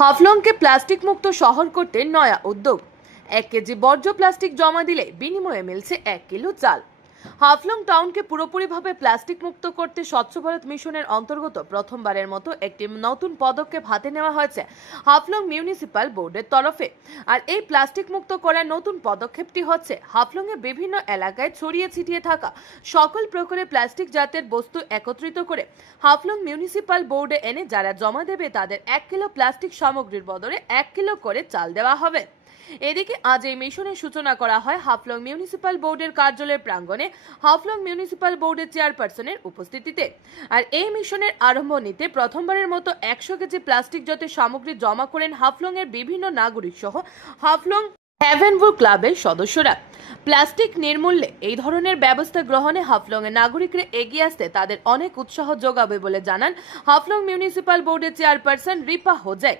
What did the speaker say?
হাফলংকে plastic মুক্ত শহর করতে নয়া উদ্যোগ। 1 কেজি বর্জ্য প্লাস্টিক জমা দিলে বিনিময়ে মিলছে 1 কিলো চাল। হাফলং টাউনকে পুরোপুরিভাবে প্লাস্টিক মুক্ত করতে স্বচ্ছ ভারত মিশনের অন্তর্গত প্রথমবারের মতো একটি নতুন পদক্ষেপ হাতে নেওয়া হয়েছে হাফলং মিউনিসিপাল বোর্ডের তরফে। আর এই প্লাস্টিক মুক্ত করার নতুন পদক্ষেপটি হচ্ছে হাফলং এর বিভিন্ন এলাকায় ছড়িয়ে ছিটিয়ে থাকা সকল প্রকারের প্লাস্টিক জাতের বস্তু একত্রিত করে হাফলং মিউনিসিপাল বোর্ডে এনে যারা জমা দেবে তাদের 1 কিলো প্লাস্টিক সামগ্রীর বদলে 1 কিলো করে চাল দেওয়া হবে। এদিকে আজ এই মিশনের সূচনা করা হয় হাফলং মিউনিসিপাল বোর্ডের কার্যালয়ের প্রাঙ্গণে হাফলং মিউনিসিপাল বোর্ডের চেয়ারপারসনের উপস্থিতিতে। আর এই মিশনের আরম্ভ নিতে প্রথমবারের মতো 100 কেজি প্লাস্টিক জাতীয় সামগ্রী জমা করেন হাফলং এর বিভিন্ন নাগরিক সহ হাফলং হ্যাভেনভিউ ক্লাবের সদস্যরা। প্লাস্টিক নির্মূল্যে এই ধরনের ব্যবস্থা গ্রহণে হাফলং এর নাগরিকরা এগিয়ে আসতে তাদের অনেক উৎসাহ যোগাবে বলে জানান হাফলং মিউনিসিপাল বোর্ডের চেয়ারপারসন রিপা হোজাই।